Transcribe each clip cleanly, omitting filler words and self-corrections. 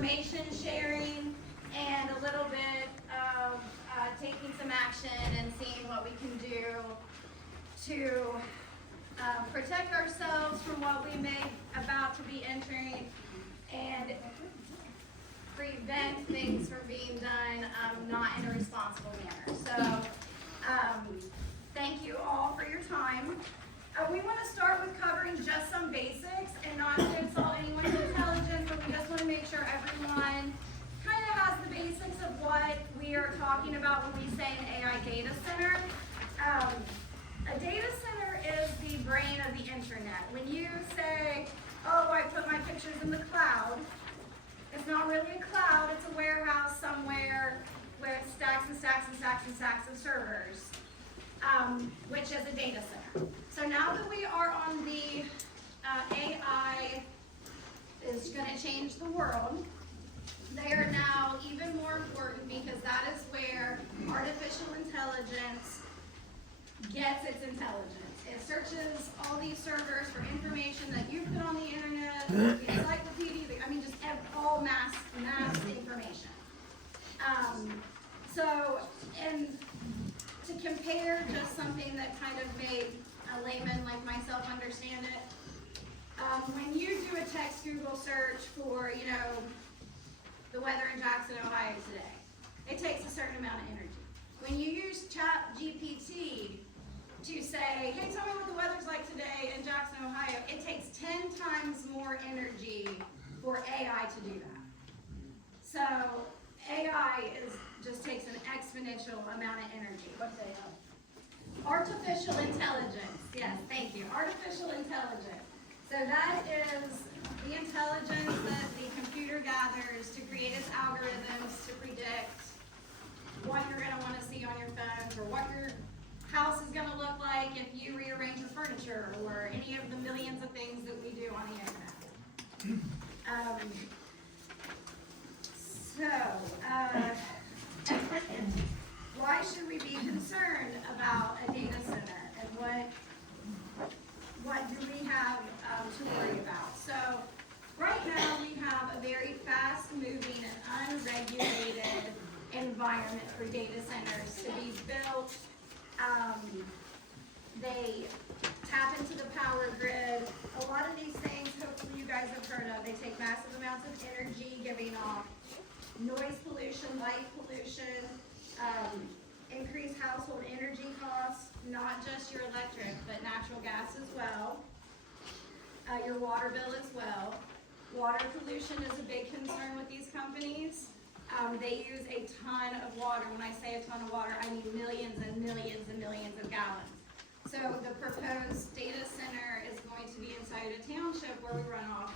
information sharing, and a little bit of taking some action and seeing what we can do to protect ourselves from what we may about to be entering and prevent things from being done not in a responsible manner. So thank you all for your time. We want to start with covering just some basics and not to insult anyone's intelligence, but we just want to make sure everyone kind of has the basics of what we are talking about when we say an AI data center. A data center is the brain of the internet. When you say, oh, I put my pictures in the cloud, it's not really a cloud, it's a warehouse somewhere where it's stacks and stacks and stacks and stacks of servers, which is a data center. So now that we are on the AI is going to change the world, they are now even more important because that is where artificial intelligence gets its intelligence. It searches all these servers for information that you put on the internet, the encyclopedia, I mean just all mass information. And to compare just something that kind of made a layman like myself understand it, when you do a text Google search for, the weather in Jackson, Ohio today, it takes a certain amount of energy. When you use ChatGPT to say, hey, tell me what the weather's like today in Jackson, Ohio, it takes 10 times more energy for AI to do that. So AI just takes an exponential amount of energy. What's AI? Artificial intelligence. Yes, thank you. Artificial intelligence. So that is the intelligence that the computer gathers to create its algorithms to predict what you're going to want to see on your phones or what your house is going to look like if you rearrange your furniture or any of the millions of things that we do on the internet. Why should we be concerned about a data center and what do we have to worry about? So right now we have a very fast-moving and unregulated environment for data centers to be built. They tap into the power grid. A lot of these things, hopefully you guys have heard of, they take massive amounts of energy, giving off noise pollution, light pollution, increased household energy costs, not just your electric, but natural gas as well, your water bill as well. Water pollution is a big concern with these companies. They use a ton of water. When I say a ton of water, I mean millions and millions and millions of gallons. So the proposed data center is going to be inside a township where we run off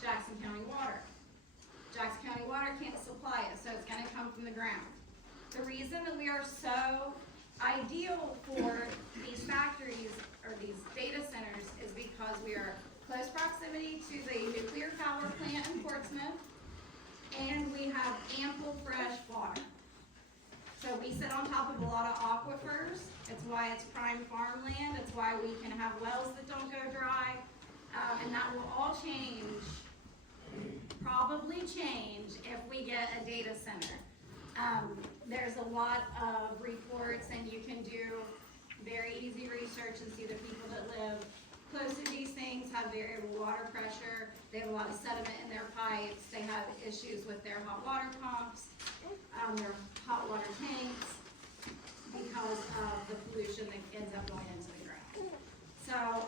Jackson County water. Jackson County water can't supply it, so it's going to come from the ground. The reason that we are so ideal for these factories or these data centers is because we are close proximity to the nuclear power plant in Portsmouth, and we have ample fresh water. So we sit on top of a lot of aquifers. It's why it's prime farmland. It's why we can have wells that don't go dry. And that will all change, probably change, if we get a data center. There's a lot of reports, and you can do very easy research and see the people that live close to these things have variable water pressure. They have a lot of sediment in their pipes. They have issues with their hot water pumps, their hot water tanks, because of the pollution that ends up going into the ground. So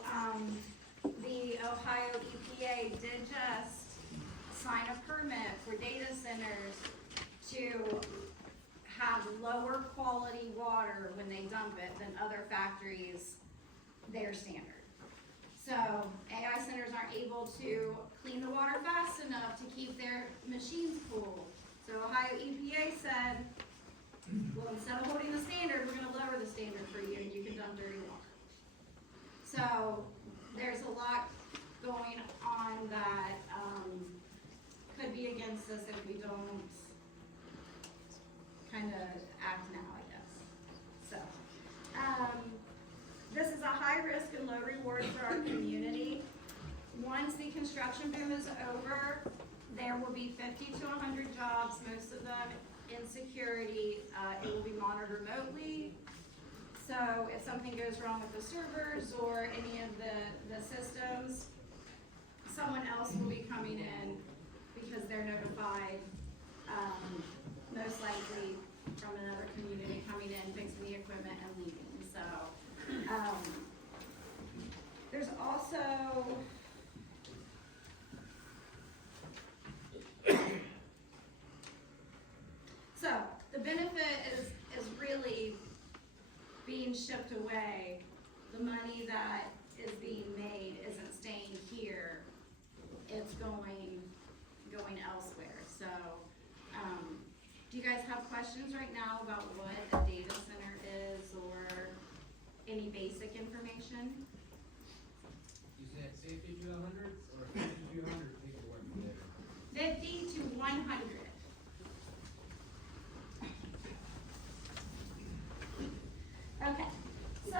the Ohio EPA did just sign a permit for data centers to have lower quality water when they dump it than other factories, their standard. So AI centers aren't able to clean the water fast enough to keep their machines cool. So Ohio EPA said, well, instead of holding the standard, we're going to lower the standard for you and you can dump dirty water. So there's a lot going on that could be against us if we don't kind of act now, I guess. So this is a high risk and low reward for our community. Once the construction boom is over, There will be 50 to 100 jobs, most of them in security. It will be monitored remotely. So if something goes wrong with the servers or any of the systems, someone else will be coming in because they're notified, most likely from another community coming in, fixing the equipment and leaving. So there's also so the benefit is really being shipped away. The money that is being made isn't staying here. It's going elsewhere. So, do you guys have questions right now about what a data center is or any basic information? You said 50 to 100 or 50 to 100 people working there? 50 to 100. Okay, so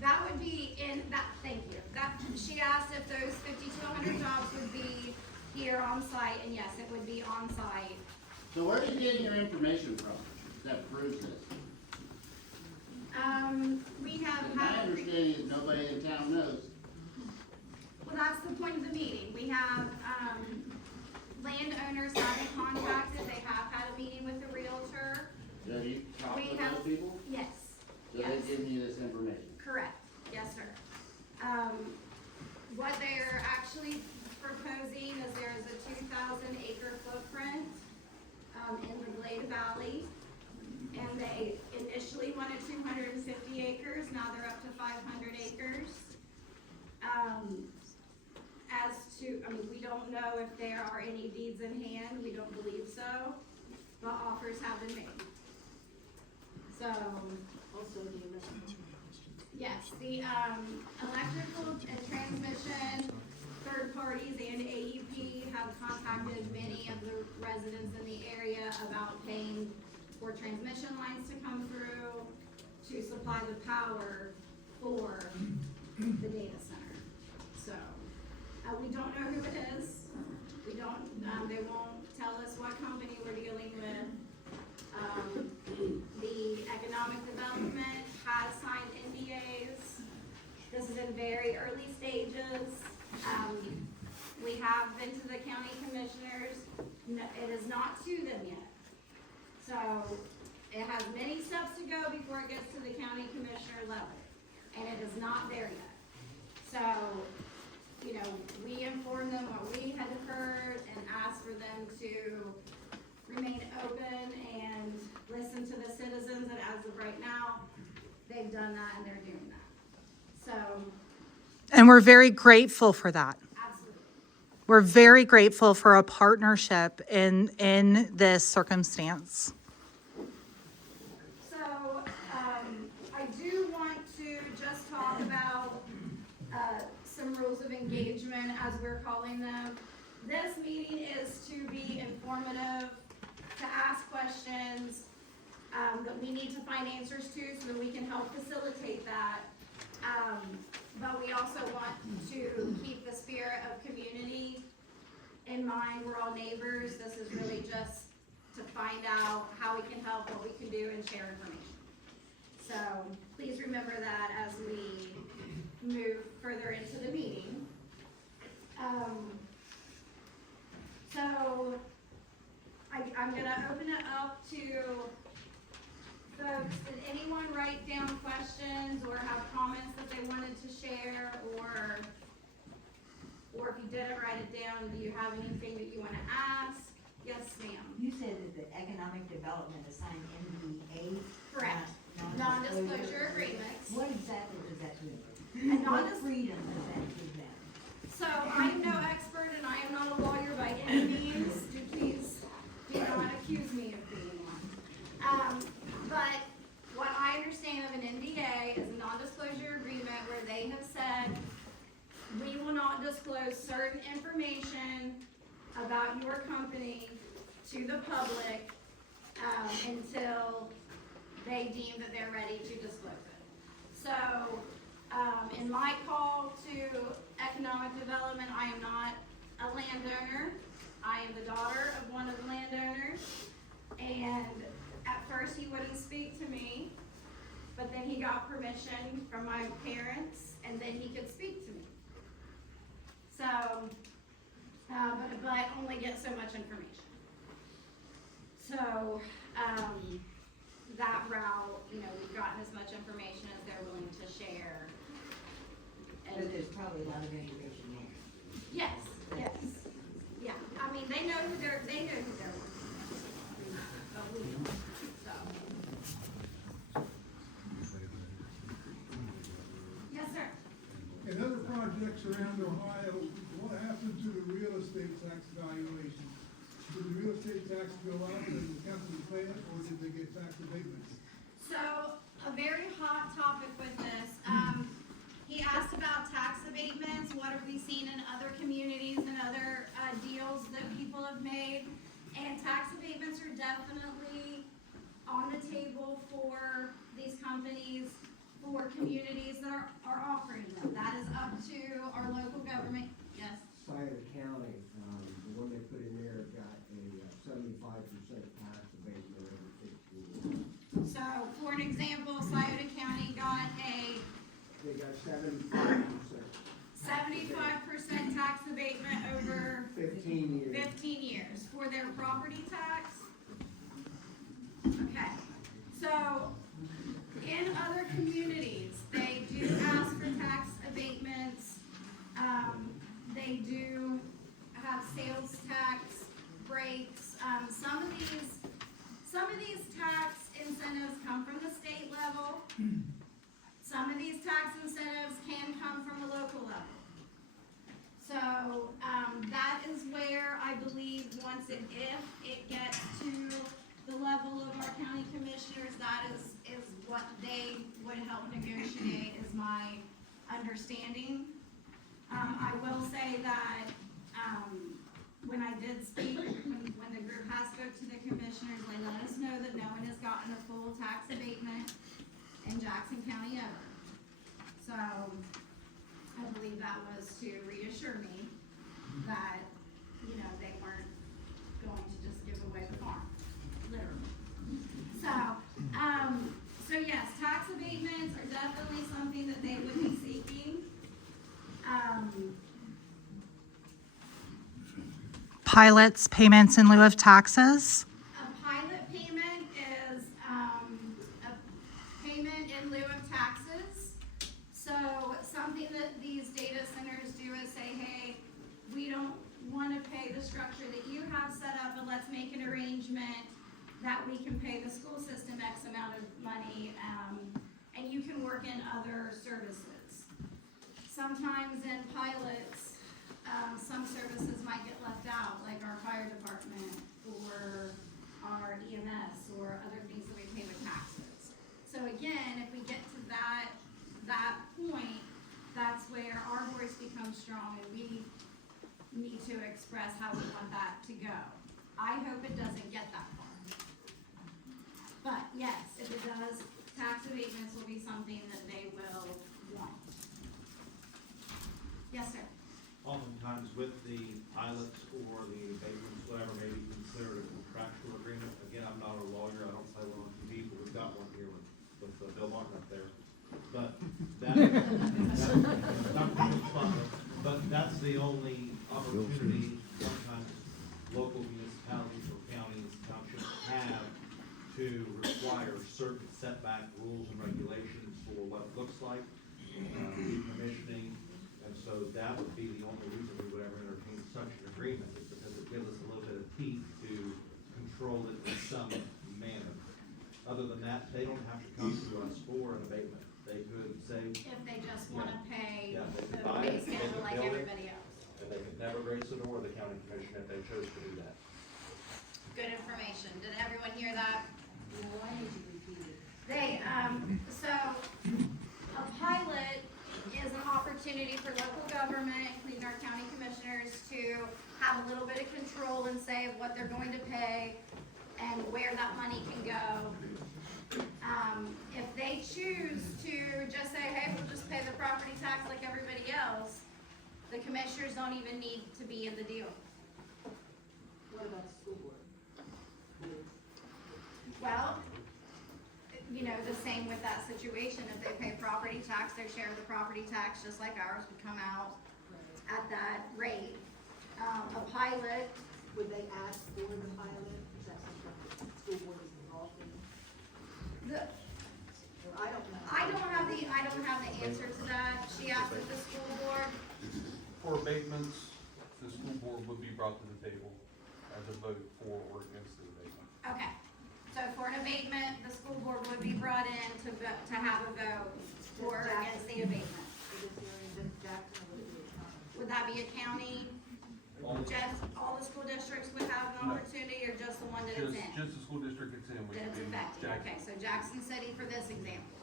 that would be in that. Thank you. That she asked if those 50 to 100 jobs would be here on site, and yes, it would be on site. So where are you getting your information from that proves this? We have My had. understanding is nobody in town knows. Well, that's the point of the meeting. We have landowners have been contacted. They have had a meeting with the realtor. Have you talked We with have- those people? Yes. So Yes. they've given you this information? Correct, yes, sir. What they're actually proposing is there's a 2,000 acre footprint, in the Glade Valley. And they initially wanted 250 acres, now they're up to 500 acres. We don't know if there are any deeds in hand, we don't believe so, but offers have been made. So, Also the electrical. yes, the electrical and transmission, third parties and AEP have contacted many of the residents in the area about paying for transmission lines to come through to supply the power for the data center. So, we don't know who it is. We don't, they won't tell us what company we're dealing with. The economic development has signed NDAs. This is in very early stages. We have been to the county commissioners. No, it is not to them yet. So it has many steps to go before it gets to the county commissioner level, and it is not there yet. So, you know, we informed them what we had heard and asked for them to remain open and listen to the citizens, and as of right now, they've done that and they're doing that. So, And we're very grateful for that. absolutely. We're very grateful for a partnership in this circumstance. So, I do want to just talk about, some rules of engagement, as we're calling them. This meeting is to be informative, to ask questions, that we need to find answers to so that we can help facilitate that. But we also want to keep the spirit of community in mind. We're all neighbors. This is really just to find out how we can help, what we can do, and share information. So please remember that as we move further into the meeting. So I'm gonna open it up to folks. Did anyone write down questions or have comments that they wanted to share, or if you didn't write it down, do you have anything that you wanna ask? Yes, ma'am. You said that the economic development assigned NDA. Correct. Non-disclosure agreements. What exactly does that do? And What non-dis- freedom does that give them? So I'm no expert and I am not a lawyer by any means. Please do not accuse me of being one. But what I understand of an NDA is a non-disclosure agreement where they have said, we will not disclose certain information about your company to the public until they deem that they're ready to disclose it. So In my call to economic development, I am not a landowner. I am the daughter of one of the landowners. And at first he wouldn't speak to me, but then he got permission from my parents, and then he could speak to me. So, but only get so much information. So, that route, you know, we've gotten as much information as they're willing to share. But there's probably a lot of information there. Yes, yes, yeah, I mean, they know who they're working with. But we don't, so. Yes, sir. In other projects around Ohio, what happened to the real estate tax valuation? Did the real estate tax go up and the council pay it, or did they get tax abatements? So, a very hot topic with this, he asked about tax abatements, what have we seen in other communities and other, deals that people have made? And tax abatements are definitely on the table for these companies, for communities that are offering them. That is up to our local government, yes? Scioto County, the one they put in there got a 75% tax abatement over 15 years. So, for an example, Scioto County got a They got 75%. 75% tax abatement over 15 years. 15 years for their property tax. Okay, so in other communities, they do ask for tax abatements. They do have sales tax breaks. Some of these tax incentives come from the state level. Some of these tax incentives can come from the local level. So, that is where I believe if it gets to the level of our county commissioners, that is what they would help negotiate, is my understanding. I will say that, when I did speak, when the group has spoke to the commissioners, they let us know that no one has gotten a full tax abatement in Jackson County ever. So, I believe that was to reassure me that, you know, they weren't going to just give away the farm, literally. So yes, tax abatements are definitely something that they would be seeking. Pilots, payments in lieu of taxes. A pilot payment is, a payment in lieu of taxes. So something that these data centers do is say, hey, we don't wanna pay the structure that you have set up, but let's make an arrangement that we can pay the school system X amount of money, and you can work in other services. Sometimes in pilots, some services might get left out, like our fire department or our EMS or other things that we pay with taxes. So again, if we get to that point, that's where our voice becomes strong and we need to express how we want that to go. I hope it doesn't get that far. But yes, if it does, tax abatements will be something that they will want. Yes, sir. Oftentimes with the pilots or the abatements, whatever may be considered a contractual agreement. Again, I'm not a lawyer, I don't play law on TV, but we've got one here with Bill Martin up there. But that's the only opportunity sometimes local municipalities or counties, townships have to require certain setback rules and regulations for what it looks like, decommissioning. And so that would be the only reason we would ever entertain such an agreement, is because it gives us a little bit of teeth to control it in some manner. Other than that, they don't have to come to us for an abatement. They could say, If they just wanna pay Yeah, they the could buy pay it, they schedule could like build it. everybody else. and they could never raise the door of the county commission if they chose to do that. Good information. Did everyone hear that? Why did you repeat it? They, so, a pilot is an opportunity for local government, including our county commissioners, to have a little bit of control and say of what they're going to pay and where that money can go. If they choose to just say, hey, we'll just pay the property tax like everybody else, the commissioners don't even need to be in the deal. What about the school board? Well, you know, the same with that situation, if they pay property tax, their share of the property tax, just like ours, would come out at that rate. A pilot, Would they ask for the pilot? Is that something the school board is involved in? the, Or I don't know. I don't have the answer to that. She asked at the school board. For abatements, the school board would be brought to the table as a vote for or against the abatement. Okay, so for an abatement, the school board would be brought in to have a vote for or against the abatement. Is this area in Jackson or would it be a county? Would that be a county? Just all the school districts would have an opportunity, or just the one that it's in? Just the school district it's in, which That it's would be affected, Jackson. okay, so Jackson City for this example.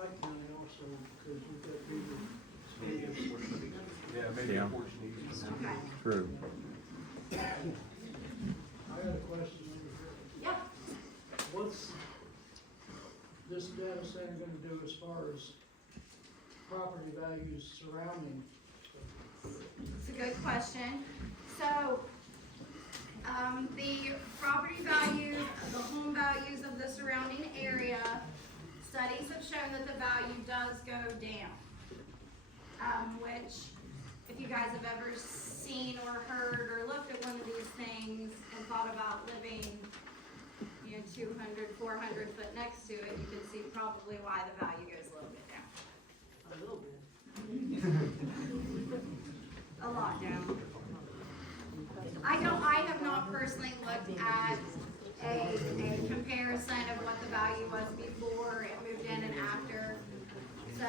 Pike County also, because we've got bigger stadiums. Yeah, maybe a portion each. Okay. True. I got a question over here. Yeah, What's this data center gonna do as far as property values surrounding? it's a good question. So, the property value, the home values of the surrounding area, studies have shown that the value does go down. Which, if you guys have ever seen or heard or looked at one of these things and thought about living, 200, 400 foot next to it, you can see probably why the value goes a little bit down. A little bit. A lot down. I have not personally looked at a comparison of what the value was before it moved in and after. So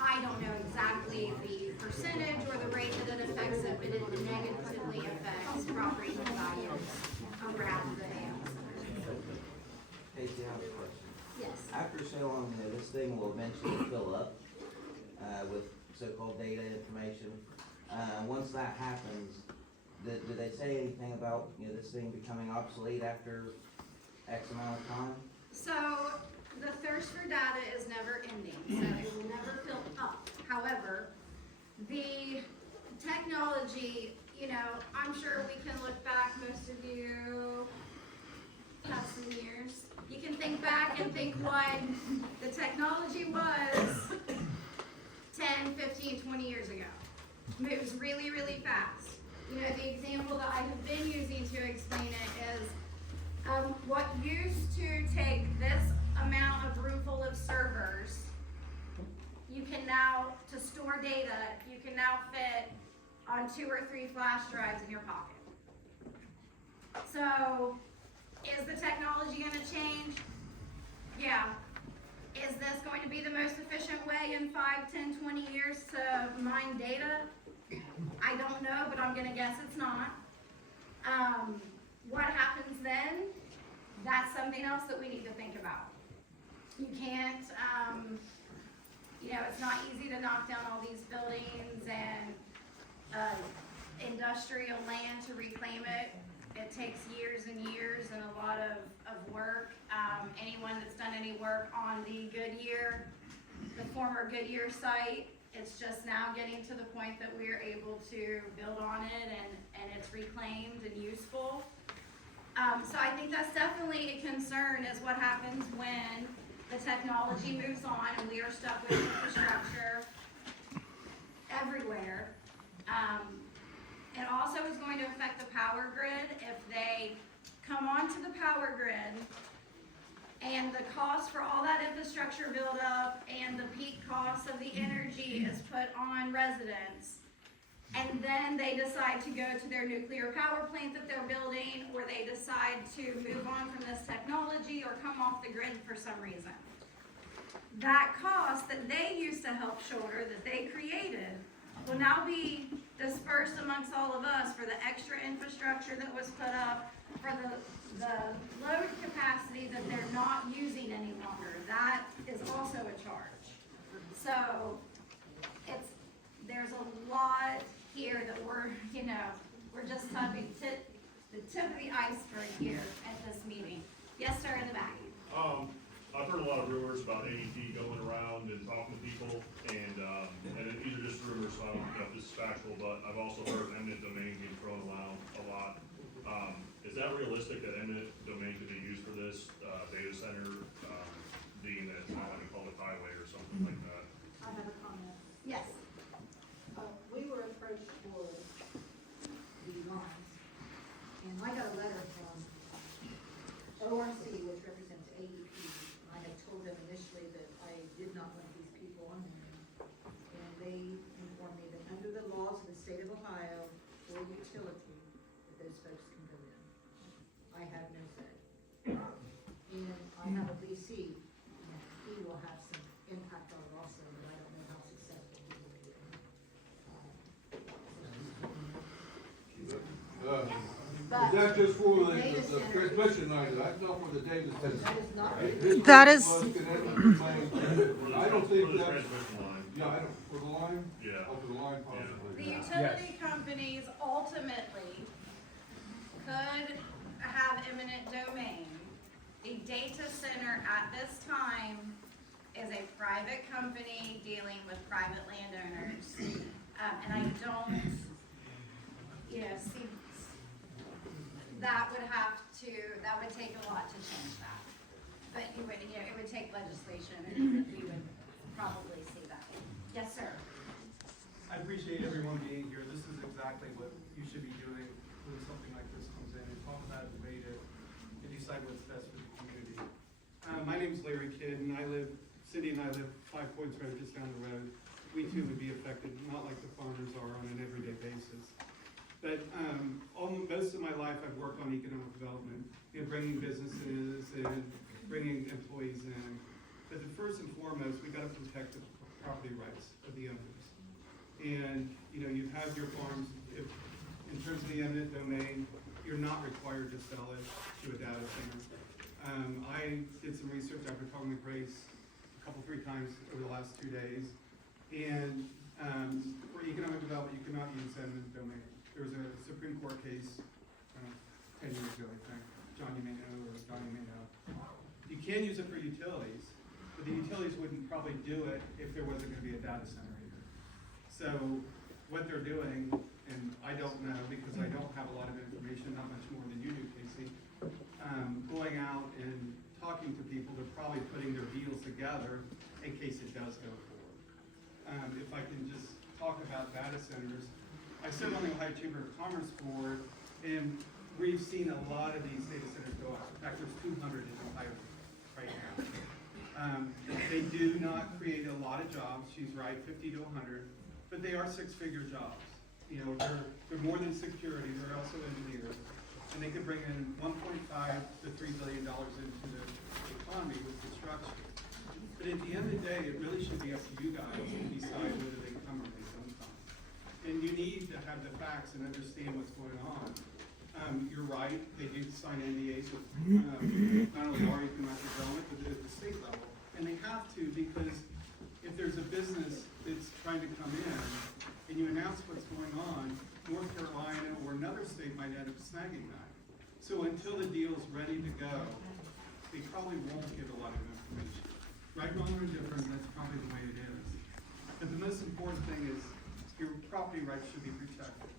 I don't know exactly the percentage or the rate that it affects it, but it negatively affects property values around the dam. Casey, I have a question. Yes. After so long, this thing will eventually fill up, with so-called data information. Once that happens, do they say anything about, this thing becoming obsolete after X amount of time? So the thirst for data is never ending, so it will never fill up. However, the technology, I'm sure we can look back, most of you have some years. You can think back and think what the technology was 10, 15, 20 years ago. Moves really, really fast. The example that I have been using to explain it is what used to take this amount of room full of servers, you can now, to store data, you can now fit on 2 or 3 flash drives in your pocket. So, is the technology going to change? Yeah. Is this going to be the most efficient way in 5, 10, 20 years to mine data? I don't know, but I'm going to guess it's not. What happens then? That's something else that we need to think about. You can't, it's not easy to knock down all these buildings and industrial land to reclaim it. It takes years and years and a lot of work. Anyone that's done any work on the Goodyear, the former Goodyear site, it's just now getting to the point that we're able to build on it and it's reclaimed and useful. So I think that's definitely a concern, is what happens when the technology moves on and we are stuck with infrastructure everywhere. It also is going to affect the power grid if they come onto the power grid and the cost for all that infrastructure buildup and the peak cost of the energy is put on residents. And then they decide to go to their nuclear power plant that they're building, or they decide to move on from this technology or come off the grid for some reason. That cost that they used to help shoulder, that they created, will now be dispersed amongst all of us for the extra infrastructure that was put up, for the load capacity that they're not using any longer. That is also a charge. So there's a lot here that we're just touching the tip of the iceberg here at this meeting. Yes, sir, in the back. I've heard a lot of rumors about AEP going around and talking to people, and these are just rumors, so I don't know if this is factual, but I've also heard eminent domain being thrown around a lot. Is that realistic that eminent domain could be used for this, data center, being that it's not like a public highway or something like that? I have a comment. Yes. We were approached for the lines, and I got a letter from ORC, which represents AEP. I had told them initially that I did not want these people on there, and they informed me that under the laws of the state of Ohio, for utility, that those folks can go in. I have no say. And I have a VC, and he will have some impact on it also, but I don't know how successful he will be. But That's just for the data center- transmission line, that's not for the data center. that is not. That is- I don't think For the that's, transmission line. yeah, I don't, for the line? Yeah. Oh, for the line The possibly. utility companies ultimately could have eminent domain. The data center at this time is a private company dealing with private landowners. And I don't, see, that would take a lot to change that. But it would take legislation and we would probably see that. Yes, sir. I appreciate everyone being here. This is exactly what you should be doing when something like this comes in, and talk about it, debate it, and decide what's best for the community. My name's Larry Kidd, and Cindy and I live 5 Points Road, just down the road. We too would be affected, not like the farmers are on an everyday basis. But most of my life I've worked on economic development, bringing businesses and bringing employees in. But first and foremost, we got to protect the property rights of the owners. And you have your farms. If, in terms of the eminent domain, you're not required to sell it to a data center. I did some research after talking with Grace three times over the last 2 days. And for economic development, you cannot use eminent domain. There was a Supreme Court case 10 years ago, I think. Johnny may know, or Johnny may know. You can use it for utilities, but the utilities wouldn't probably do it if there wasn't going to be a data center either. So what they're doing, and I don't know because I don't have a lot of information, not much more than you do, Casey, going out and talking to people, they're probably putting their deals together in case it does go forward. If I can just talk about data centers, I sit on the Ohio Chamber of Commerce board, and we've seen a lot of these data centers go out. In fact, there's 200 in Ohio right now. They do not create a lot of jobs. She's right, 50 to 100, but they are six-figure jobs. They're more than security. They're also engineers, and they could bring in 1.5 to $3 billion into the economy with construction. But at the end of the day, it really should be up to you guys to decide whether they come or they don't come. And you need to have the facts and understand what's going on. You're right, they do sign NDAs with not only our economic development, but at the state level. And they have to, because if there's a business that's trying to come in and you announce what's going on, North Carolina or another state might end up snagging that. So until the deal's ready to go, they probably won't give a lot of information. Right, wrong, or indifferent, that's probably the way it is. But the most important thing is your property rights should be protected.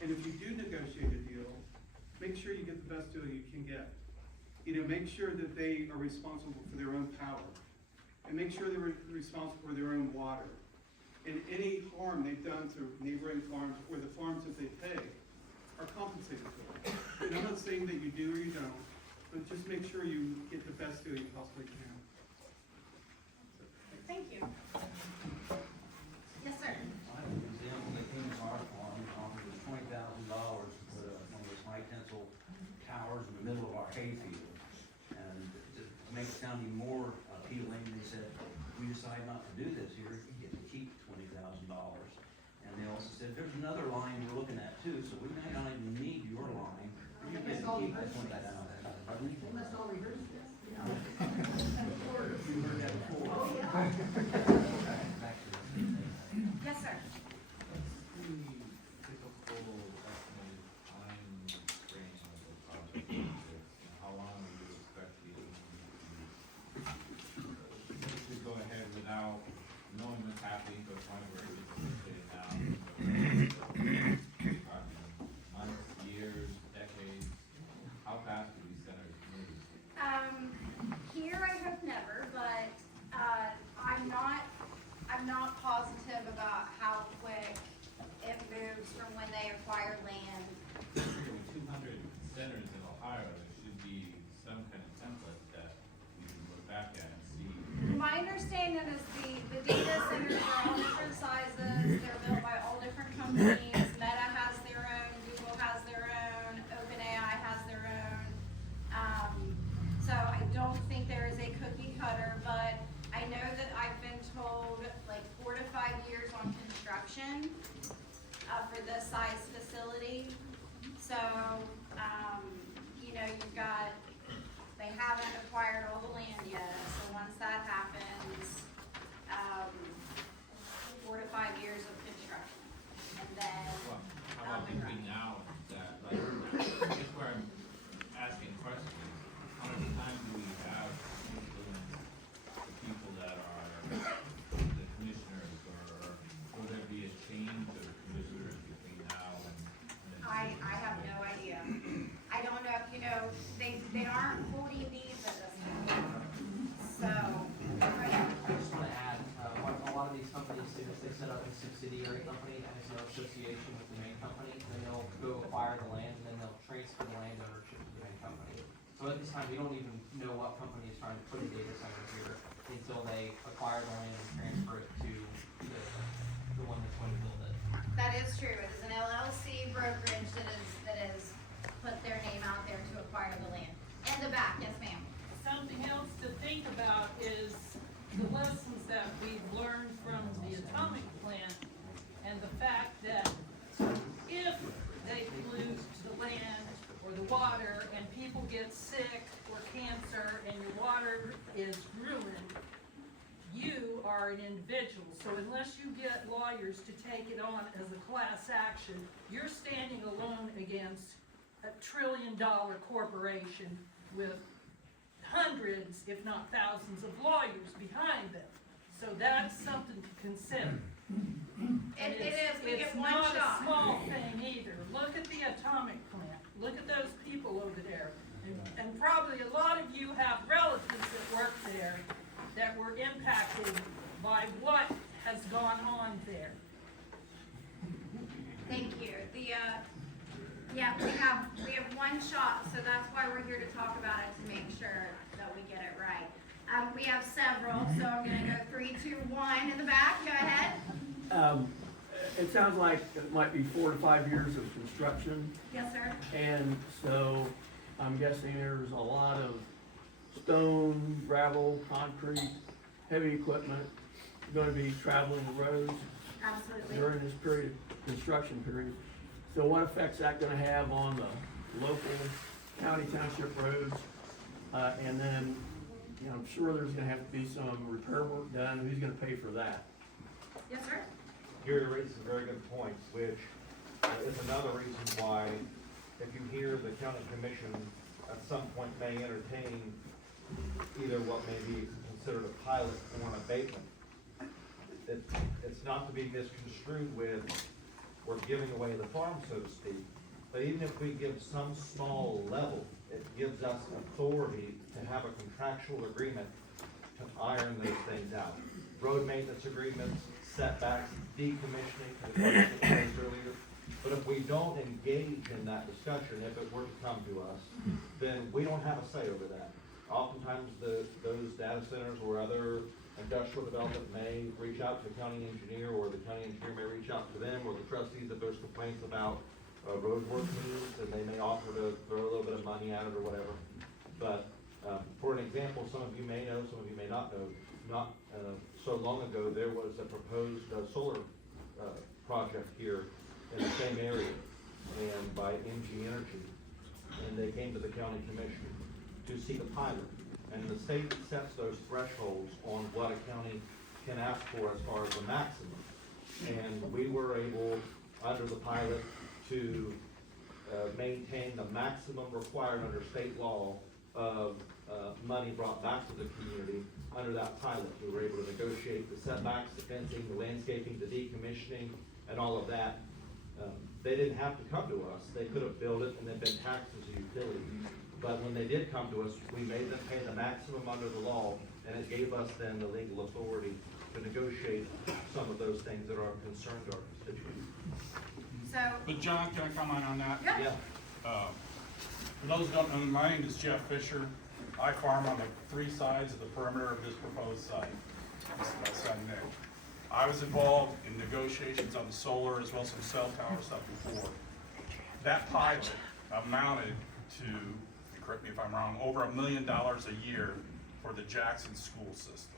And if you do negotiate a deal, make sure you get the best deal you can get. Make sure that they are responsible for their own power. And make sure they're responsible for their own water. And any harm they've done to neighboring farms or the farms that they pay are compensated for. And I'm not saying that you do or you don't, but just make sure you get the best deal you possibly can. Thank you. Yes, sir. I have an example, they came to our farm, offered us $20,000 to put one of those high tensile towers in the middle of our hayfield. And to make it sound even more appealing, they said, if we decide not to do this here, you get to keep $20,000. And they also said, there's another line we're looking at too, so we may not even need your line. You get to keep the $20,000. Pardon me? They must all rehearse this. You heard that before. Oh, yeah. Back to the Yes, sir. What's the typical estimated time frame of the project? How long do you expect companies. Meta has their own, Google has their own, OpenAI has their own. So I don't think there is a cookie cutter, but I know that I've been told like 4 to 5 years on construction for this size facility. So, you know, you've got, they haven't acquired all the land yet. So once that happens, 4 to 5 years of construction. And then, Well, how about between now and that, like, that's where I'm asking questions. How many times do we have influence the people that are the commissioners, or will there be a change of commissioners between now and? I have no idea. I don't know if, you know, they aren't holding these at this time. So, I just want to add, what a lot of these companies do is they set up a subsidiary company that has no association with the main company, then they'll go acquire the land, and then they'll transfer the land ownership to the main company. So at this time, we don't even know what company is trying to put a data center here until they acquire the land and transfer it to the one that's going to build it. that is true. It is an LLC brokerage that is put their name out there to acquire the land. In the back, yes ma'am. Something else to think about is the lessons that we've learned from the atomic plant and the fact that if they pollute the land or the water and people get sick or cancer and your water is ruined, you are an individual. So unless you get lawyers to take it on as a class action, you're standing alone against a $1 trillion corporation with hundreds, if not thousands, of lawyers behind them. So that's something to consider. It is, we get one It's not shot. a small thing either. Look at the atomic plant. Look at those people over there. And probably a lot of you have relatives that work there that were impacted by what has gone on there. Thank you. Yeah, we have one shot, so that's why we're here to talk about it, to make sure that we get it right. We have several, so I'm gonna go 3, 2, 1 in the back. Go ahead. It sounds like it might be 4 to 5 years of construction, Yes, sir. and so I'm guessing there's a lot of stone, gravel, concrete, heavy equipment gonna be traveling the roads Absolutely. during this period of construction period. So what effect's that gonna have on the local county township roads? And then, you know, I'm sure there's gonna have to be some repair work done. Who's gonna pay for that? Yes, sir. Gary raises a very good point, which is another reason why, if you hear the county commission at some point may entertain either what may be considered a pilot or an abatement, it's not to be misconstrued with, we're giving away the farm, so to speak. But even if we give some small level, it gives us authority to have a contractual agreement to iron those things out. Road maintenance agreements, setbacks, decommissioning, to the question that was raised earlier. But if we don't engage in that discussion, if it were to come to us, then we don't have a say over that. Oftentimes, those data centers or other industrial development may reach out to the county engineer, or the county engineer may reach out to them, or the trustees if there's complaints about road work needs, and they may offer to throw a little bit of money at it or whatever. But for an example, some of you may know, some of you may not know, not so long ago, there was a proposed solar project here in the same area, and by MG Energy, and they came to the county commission to seek a pilot. And the state sets those thresholds on what a county can ask for as far as the maximum. And we were able, under the pilot, to maintain the maximum required under state law of money brought back to the community under that pilot. We were able to negotiate the setbacks, the fencing, the landscaping, the decommissioning, and all of that. They didn't have to come to us. They could have billed it and then been taxed as a utility. But when they did come to us, we made them pay the maximum under the law, and it gave us then the legal authority to negotiate some of those things that are of concern to our constituents. So, But John, can I comment on that? yeah. For those who don't know, my name is Jeff Fisher. I farm on the 3 sides of the perimeter of this proposed site. This is my son Nick. I was involved in negotiations on the solar as well as some cell tower stuff before. That pilot amounted to, correct me if I'm wrong, over $1 million a year for the Jackson school system.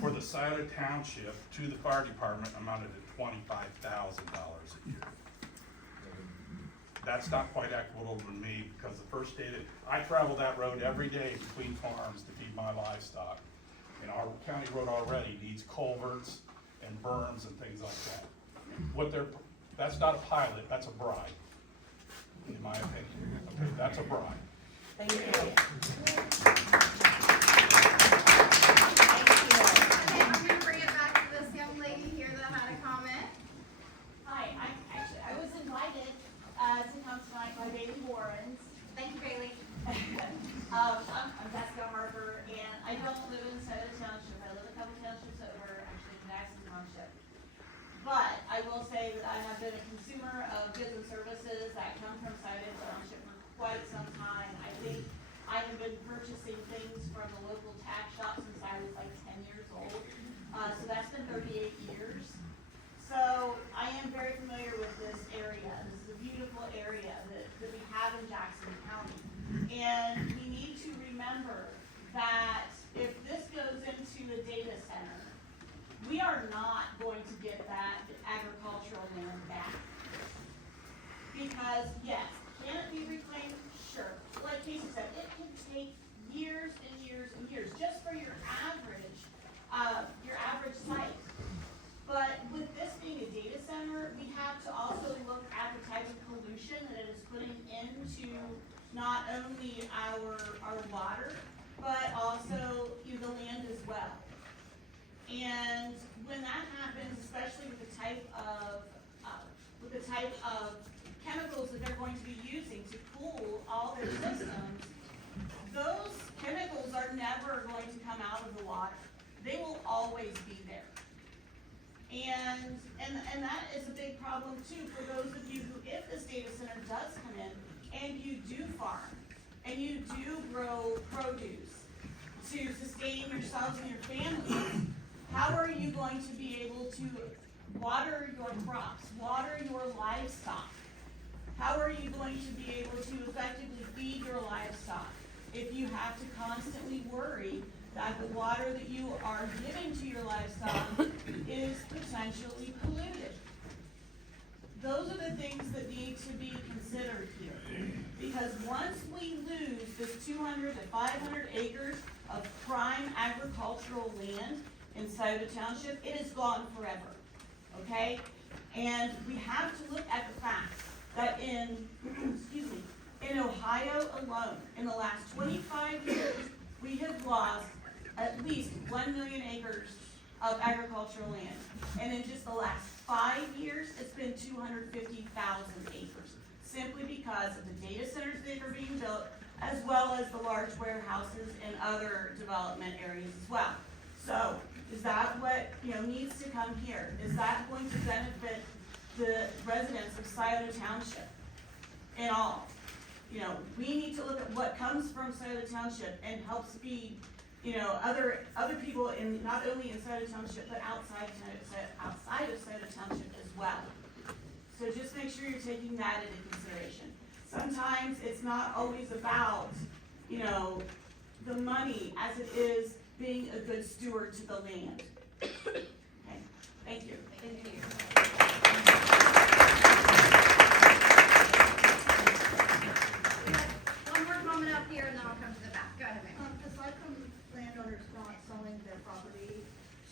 For the Scioto Township to the fire department amounted to $25,000 a year. That's not quite equitable to me, because the first day that, I travel that road every day between farms to feed my livestock. And our county road already needs culverts and berms and things like that. That's not a pilot, that's a bribe, in my opinion. Okay, that's a bribe. Thank you. Okay, I'm gonna bring it back to this young lady here that had a comment. Hi, I was invited to come tonight by Bailey Warrens. Thank you, Bailey. I'm Jessica Harper, and I don't live in Scioto Township. I live a couple townships over, actually in Jackson Township. But I will say that I have been a consumer of goods and services that come from Scioto Township for quite some time. I think I have been purchasing things from the local tax shop since I was like 10 years old. So that's been 38 years. So I am very familiar with this area. This is a beautiful area that we have in Jackson County. And we need to remember that if this goes into a data center, we are not going to get that agricultural land back. Because yes, can it be reclaimed? Sure. Like Casey said, it can take years and years and years just for your average site. But with this being a data center, we have to also look at the type of pollution that it is putting into not only our water, but also the land as well. And when that happens, especially with the type of chemicals that they're going to be using to cool all their systems, those chemicals are never going to come out of the water. They will always be there. And that is a big problem too for those of you who, if this data center does come in and you do farm and you do grow produce to sustain yourselves and your families, how are you going to be able to water your crops, water your livestock? How are you going to be able to effectively feed your livestock if you have to constantly worry that the water that you are giving to your livestock is potentially polluted? Those are the things that need to be considered here. Because once we lose this 200 to 500 acres of prime agricultural land in Scioto Township, it is gone forever, okay? And we have to look at the fact that in Ohio alone, in the last 25 years, we have lost at least 1 million acres of agricultural land. And in just the last 5 years, it's been 250,000 acres, simply because of the data centers that are being built, as well as the large warehouses and other development areas as well. So, is that what needs to come here? Is that going to benefit the residents of Scioto Township in all? We need to look at what comes from Scioto Township and helps feed other people in not only in Scioto Township but outside of Scioto Township as well. So just make sure you're taking that into consideration. Sometimes it's not always about the money as it is being a good steward to the land. Okay, thank you. Thank you. One more comment up here and then I'll come to the back. Go ahead, ma'am. Aside from landowners not selling their property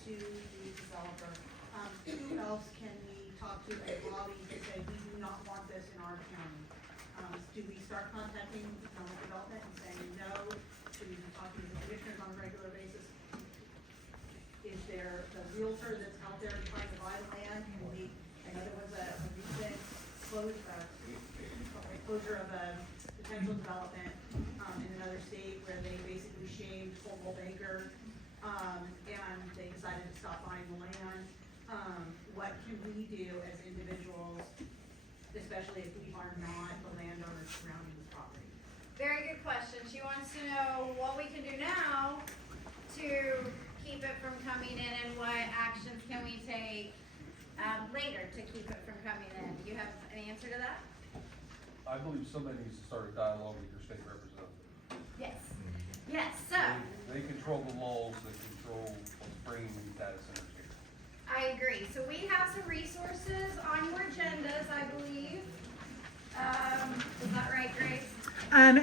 to the developer, who else can we talk to at lobby to say we do not want this in our county? Do we start contacting economic development and saying no? Should we be talking to the commissioners on a regular basis? Is there the realtor that's out there trying to buy the land? I know there was a recent closure of a potential development in another state where they basically shaved Humboldt Acre, and they decided to stop buying the land. What can we do as individuals, especially if we are not the landowners surrounding this property? Very good question. She wants to know what we can do now to keep it from coming in, and what actions can we take, later to keep it from coming in? Do you have an answer to that? I believe somebody needs to start a dialogue with your state representative. Yes. Yes, so, They control the laws, they control what's bringing these data centers here. I agree. So we have some resources on your agendas, I believe. Is that right, Grace?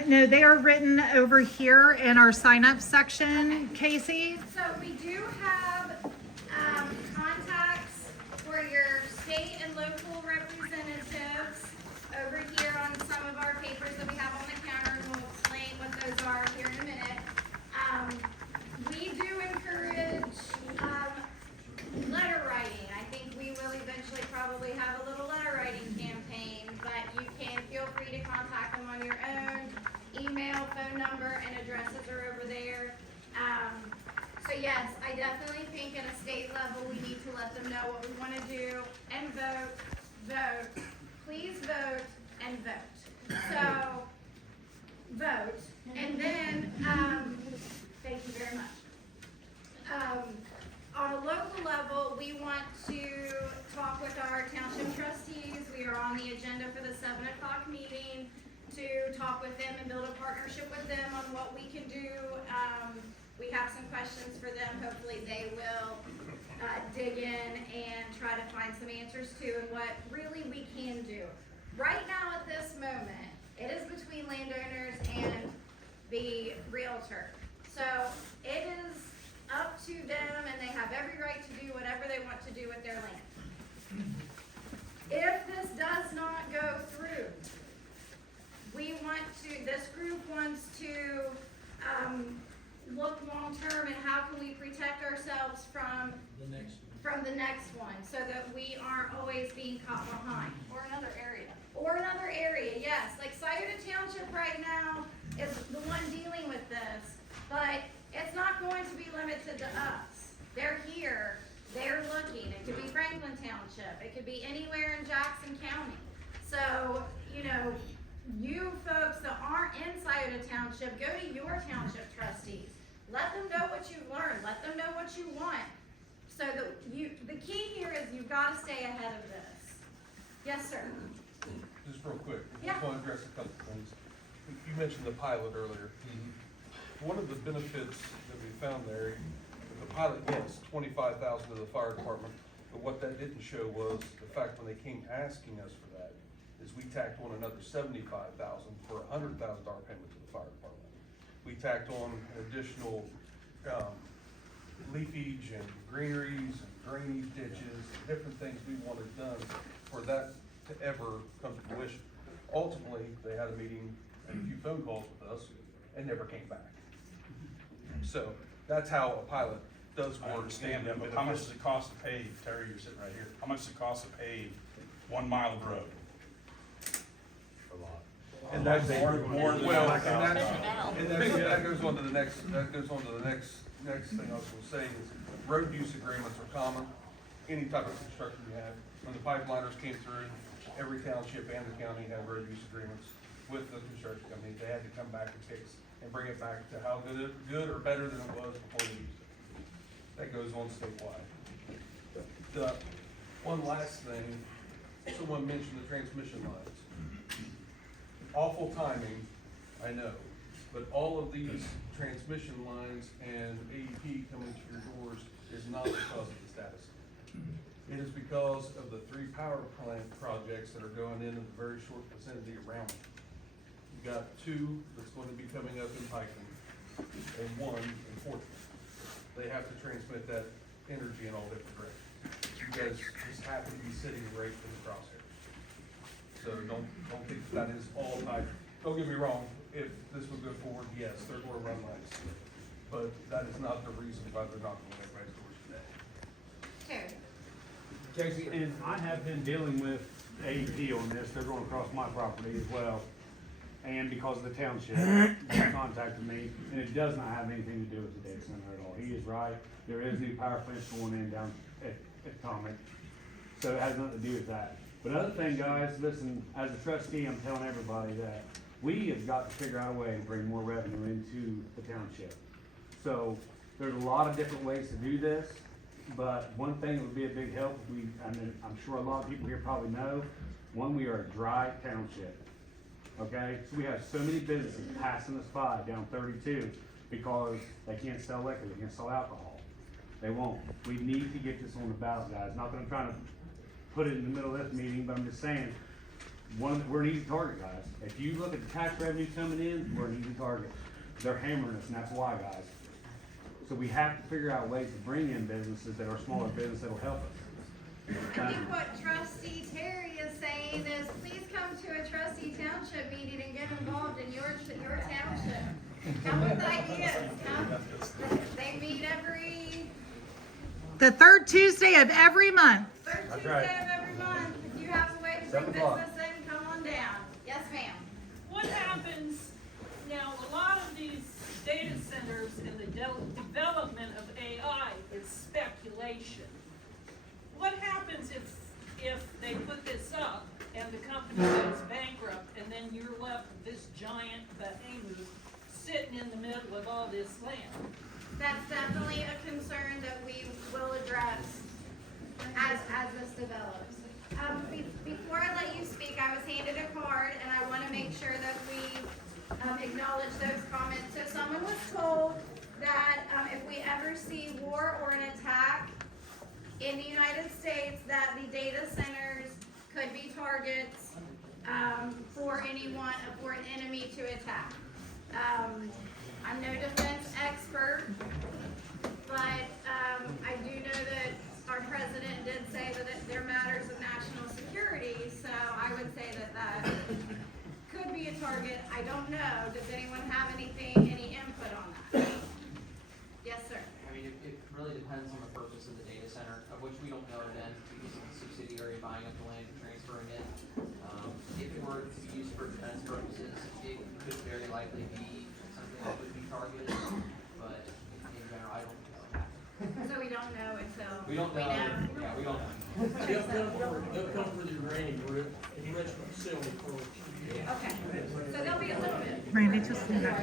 No, they are written over here in our sign-up section, Casey. So we do have, contacts for your state and local representatives over here on some of our papers that we have on the counter, and we'll explain what those are here in a minute. We do encourage, letter writing. I think we will eventually probably have a little letter writing campaign, but you can feel free to contact them on your own. Email, phone number, and addresses are over there. So yes, I definitely think at a state level, we need to let them know what we want to do, and vote, vote. Please vote and vote. So, vote, and then, thank you very much. On a local level, we want to talk with our township trustees. We are on the agenda for the 7 o'clock meeting to talk with them and build a partnership with them on what we can do. We have some questions for them. Hopefully they will dig in and try to find some answers to, and what really we can do. Right now at this moment, it is between landowners and the realtor. So it is up to them, and they have every right to do whatever they want to do with their land. If this does not go through, this group wants to look long-term and how can we protect ourselves from the next one, so that we aren't always being caught behind. Or another area. Or another area, yes. Like Scioto Township right now is the one dealing with this, but it's not going to be limited to us. They're here, they're looking. It could be Franklin Township, it could be anywhere in Jackson County. So, you know, you folks that aren't in Scioto Township, go to your township trustees. Let them know what you've learned, let them know what you want. So the key here is you've got to stay ahead of this. Yes, sir. Just real quick, I Yeah. just want to address a couple things. You mentioned the pilot earlier. One of the benefits that we found there, the pilot, yes, 25,000 to the fire department, but what that didn't show was the fact when they came asking us for that, is we tacked on another 75,000 for a $100,000 payment to the fire department. We tacked on additional leafage and greeneries and drainage ditches, different things we wanted done for that to ever come to fruition. Ultimately, they had a meeting and a few phone calls with us and never came back. So that's how a pilot does work. I understand that, but how much does it cost to pave, Terry, you're sitting right here, how much does it cost to pave 1 mile of road? A lot. And that's more than that goes on to the next thing I was gonna say is road use agreements are common. Any type of construction you have. When the pipeliners came through, every township and the county had road use agreements with the construction company. They had to come back and fix and bring it back to how good or better than it was before they used it. That goes on statewide. The one last thing, someone mentioned the transmission lines. Awful timing, I know, but all of these transmission lines and AEP coming to your doors is not because of the status. It is because of the 3 power plant projects that are going in the very short vicinity around it. You got 2 that's going to be coming up in Piketon and 1 in Portsmouth. They have to transmit that energy in all different directions. You guys just happen to be sitting right in the crosshairs. So don't think that is all tied. Don't get me wrong, if this would go forward, yes, they're going to run lights. But that is not the reason why they're not going to everybody's doors today. Terry. Casey, and I have been dealing with AEP on this, they're going across my property as well. And because of the township, they contacted me, and it does not have anything to do with the data center at all. He is right, there is new power plants going in down at Atomic, so it has nothing to do with that. But other thing, guys, listen, as a trustee, I'm telling everybody that we have got to figure out a way to bring more revenue into the township. So There's a lot of different ways to do this, but one thing that would be a big help, I'm sure a lot of people here probably know, one, we are a dry township. Okay, so we have so many businesses passing us by down 32 because they can't sell liquor, they can't sell alcohol. They won't. We need to get this on the ballot, guys. Not that I'm trying to put it in the middle of this meeting, but I'm just saying, we're an easy target, guys. If you look at the tax revenue coming in, we're an easy target. They're hammering us, and that's why, guys. So we have to figure out ways to bring in businesses that are smaller businesses that'll help us. I think what Trustee Terry is saying is, please come to a trustee township meeting and get involved in your township. Come with ideas, come. They meet The third Tuesday of every month. third Tuesday of every month. If you have a way to bring business in, come on down. Yes, ma'am. What happens, now, a lot of these data centers and the development of AI is speculation. What happens if they put this up and the company goes bankrupt and then you're left with this giant behemoth sitting in the middle of all this land? That's definitely a concern that we will address as this develops. Before I let you speak, I was handed a card and I want to make sure that we acknowledge those comments. So someone was told that if we ever see war or an attack in the United States, that the data centers could be targets for an enemy to attack. I'm no defense expert, but I do know that our president did say that there are matters of national security, so I would say that that could be a target. I don't know. Does anyone have any input on that? Yes, sir. I mean, it really depends on the purpose of the data center, of which we don't know then, because of the subsidiary buying up the land and transferring it. If it were to be used for defense purposes, it could very likely be something that would be targeted, but in general, I don't know what happened. So we don't know until We don't know, yeah, we don't know. They'll come for the uranium group, and you mentioned silver for. Okay, so there'll be a little bit. Randy, just stand up.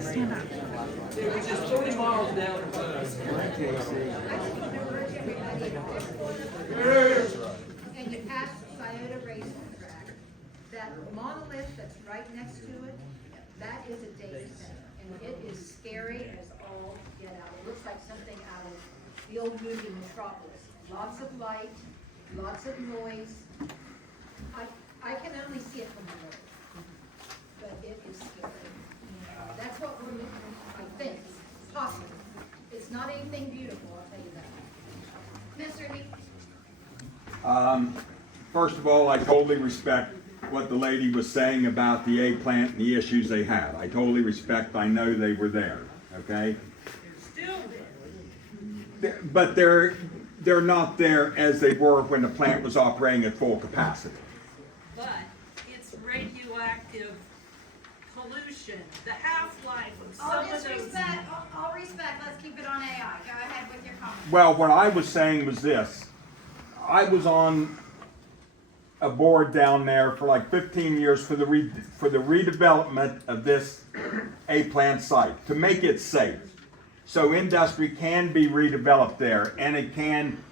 Stand up. It was just 30 miles down the road. And you pass Scioto racetrack, that monolith that's right next to it, that is a data center. And it is scary as all get out. It looks like something out of the old movie Metropolis. Lots of light, lots of noise. I can only see it from the road, but it is scary. That's what we're looking, I think, possible. It's not anything beautiful, I'll tell you that. Mr. Lee? First of all, I totally respect what the lady was saying about the A plant and the issues they had. I totally respect, I know they were there, okay? Still there. But they're not there as they were when the plant was operating at full capacity. But it's radioactive pollution, the half-life of All some of those. all respect, let's keep it on AI. Go ahead with your comment. Well, what I was saying was this. I was on a board down there for like 15 years for the redevelopment of this A plant site to make it safe. So industry can be redeveloped there and it can,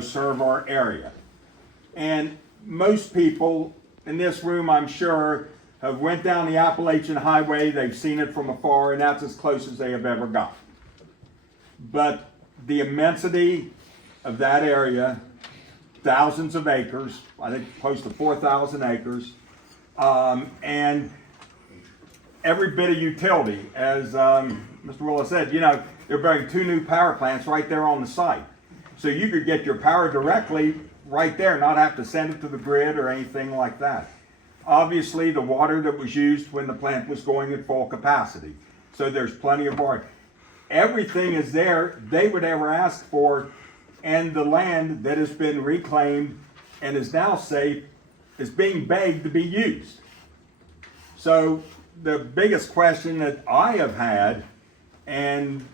serve our area. And most people in this room, I'm sure, have went down the Appalachian Highway, they've seen it from afar, and that's as close as they have ever got. But the immensity of that area, thousands of acres, I think close to 4,000 acres, and every bit of utility, as Mr. Willis said, they're building 2 new power plants right there on the site. So you could get your power directly right there, not have to send it to the grid or anything like that. Obviously, the water that was used when the plant was going at full capacity. So there's plenty of water. Everything is there they would ever ask for, and the land that has been reclaimed and is now safe is being begged to be used. So the biggest question that I have had, and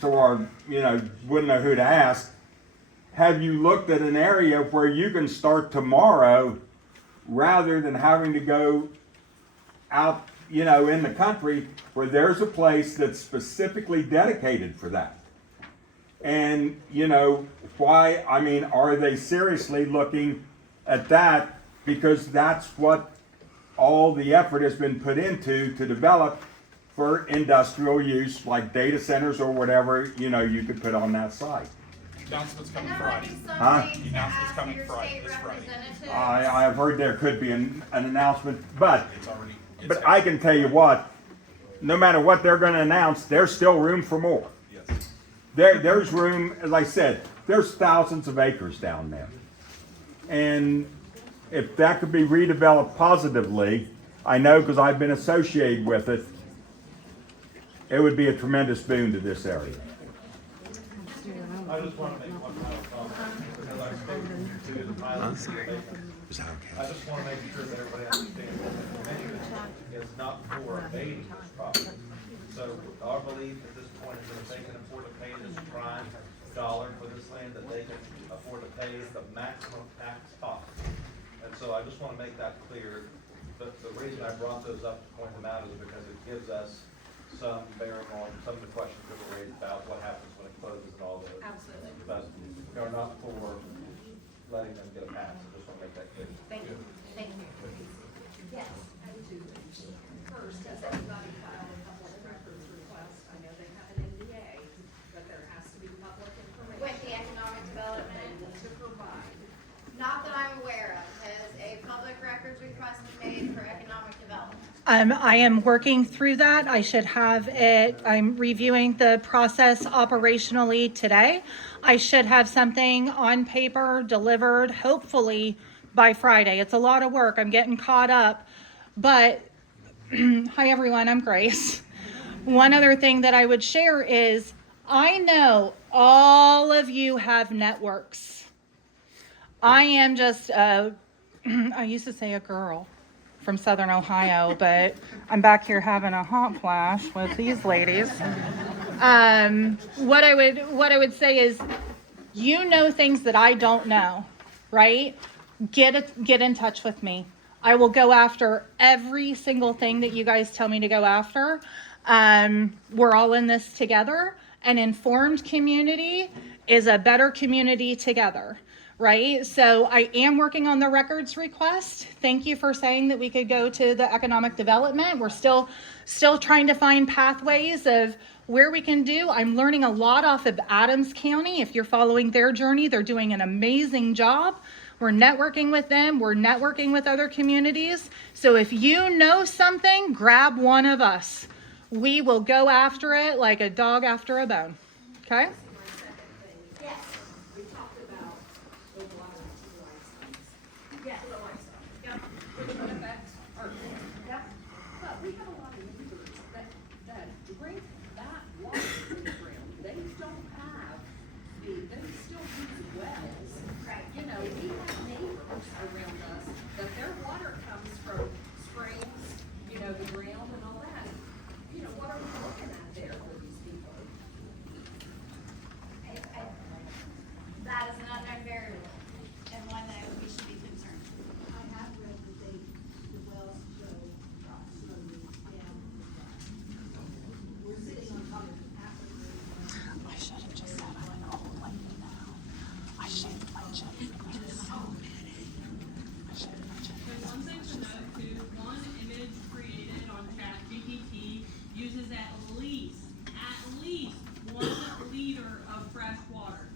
so wouldn't know who to ask, have you looked at an area where you can start tomorrow rather than having to go out you know, in the country where there's a place that's specifically dedicated for that. And, you know, why, I mean, are they seriously looking at that? Because that's what all the effort has been put into to develop for industrial use, like data centers or whatever, you know, you could put on that site. Announcements coming And that Friday. might be Huh? something to Announcements ask coming your Friday, state this Friday. representatives. I've heard there could be an announcement, but It's already. but I can tell you what, no matter what they're gonna announce, there's still room for more. Yes. There's room, as I said, there's thousands of acres down there. And if that could be redeveloped positively, I know because I've been associated with it, it would be a tremendous boon to this area. I just want to make one final comment, because I've spoken to the pilots. I just want to make sure that everybody understands that the commission is not for abating this property. So our belief at this point is that if they can afford to pay this prime dollar for this land, that they can afford to pay the maximum tax cost. And so I just want to make that clear. The reason I brought those up to point them out is because it gives us some bearing on some of the questions that were raised about what happens when it closes and all those. Absolutely. But they're not for letting them get a pass. I just want to make that clear. Thank you. Thank you. Yes, I do. First, has anybody filed a public records request? I know they have an NDA, but there has to be public information. With the economic development to provide. Not that I'm aware of. Has a public records request been made for economic development? I am working through that. I should have it, I'm reviewing the process operationally today. I should have something on paper delivered, hopefully by Friday. It's a lot of work. I'm getting caught up. But, hi everyone, I'm Grace. One other thing that I would share is, I know all of you have networks. I am just, I used to say a girl from Southern Ohio, but I'm back here having a hot flash with these ladies. What I would say is, you know things that I don't know, right? Get in touch with me. I will go after every single thing that you guys tell me to go after. We're all in this together. An informed community is a better community together. Right? So I am working on the records request. Thank you for saying that we could go to the economic development. We're still trying to find pathways of where we can do. I'm learning a lot off of Adams County. If you're following their journey, they're doing an amazing job. We're networking with them. We're networking with other communities. So if you know something, grab one of us. We will go after it like a dog after a bone. Okay? But we have a lot of neighbors that drink that water from the ground. They don't have they still use wells. You know, we have neighbors around us that their water comes from springs, you know, the ground and all that. You know, what are we looking at there for these people? That is an unknown variable, and one that we should be concerned. I have read that the wells show slowly down. We're sitting on top of the Africa. I should have just said I would hold like now. I should have mentioned. And one thing to note too, one image created on ChatGPT uses at least 1 liter of fresh water.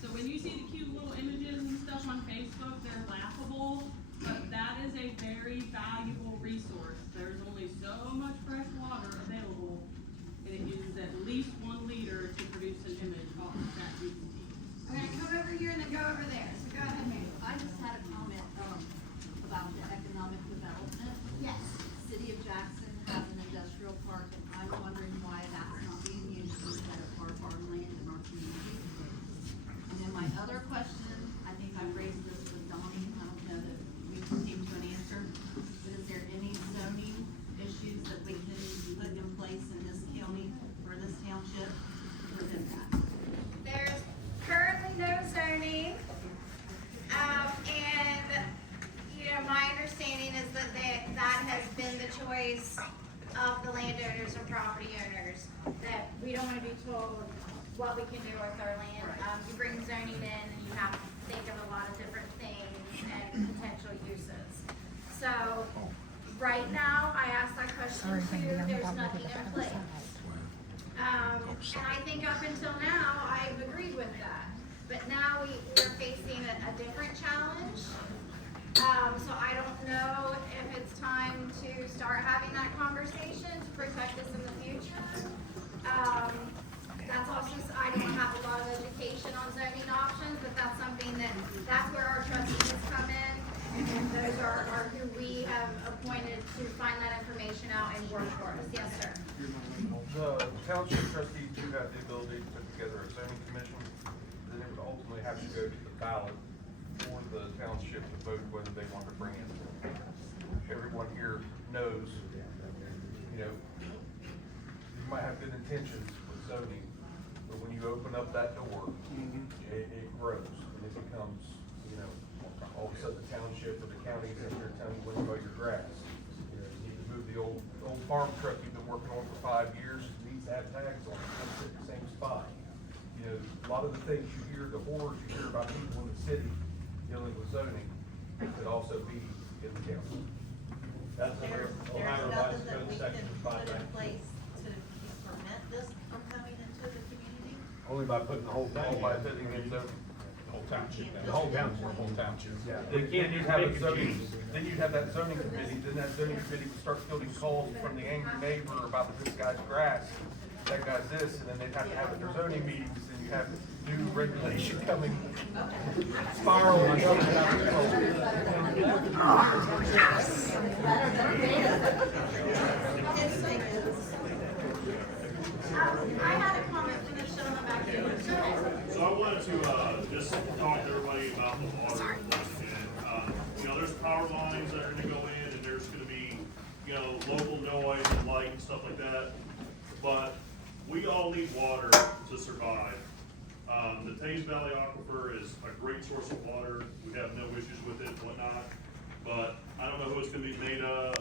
So when you see the cute little images and stuff on Facebook, they're laughable, but that is a very valuable resource. There's only so much fresh water available, and it uses at least 1 liter to produce an image off of ChatGPT. I'm gonna come over here and then go over there, so go ahead, Mary. I just had a comment, about the economic development. Yes. City of Jackson has an industrial park, and I'm wondering why that's not being used instead of our farmland in our community. And then my other question, I think I've raised this with Donnie, I don't know that we came to an answer, but is there any zoning issues that we can put in place in this county or this township to prevent that? There's currently no zoning, and, you know, my understanding is that that has been the choice of the landowners or property owners, that we don't wanna be told what we can do with our land. You bring zoning in and you have to think of a lot of different things and potential uses. So, right now, I asked that question too, there's nothing in place. And I think up until now, I've agreed with that. But now we're facing a different challenge. So I don't know if it's time to start having that conversation to protect us in the future. That's also, I don't have a lot of education on zoning options, but that's something that's where our trustees come in. And those are who we have appointed to find that information out and work for us. Yes, sir. The township trustees do have the ability to put together a zoning commission, then it would ultimately have to go to the ballot for the township to vote whether they want to bring it. Everyone here knows, you know, you might have good intentions with zoning, but when you open up that door, it grows, and it becomes, you know, all of a sudden the township or the county is in here telling you when to mow your grass. You know, you need to move the old farm truck you've been working on for 5 years, it needs to have tags on it, it's at the same spot. You know, a lot of the things you hear, the horrors you hear about people in the city dealing with zoning, could also be in the county. That's the There's Ohio nothing Revised that Code we section can five, put in right? place to prevent this from coming into the community? Only by putting the whole thing All by in. putting in zoning. The whole township. The whole township. Yeah. They can't Then you'd just have pick a and zoning, choose. then you'd have that zoning committee, then that zoning committee would start fielding calls from the angry neighbor about this guy's grass, that guy's this, and then they'd have to have their zoning meetings, and you have new regulation coming, spiraling coming out of control. I had a comment from the gentleman back here. So I wanted to, just talk to everybody about the water. And, you know, there's power lines that are gonna go in, and there's gonna be, you know, local noise and light and stuff like that. But we all need water to survive. The Taze Valley Aquifer is a great source of water. We have no issues with it and whatnot. But I don't know who it's gonna be made of,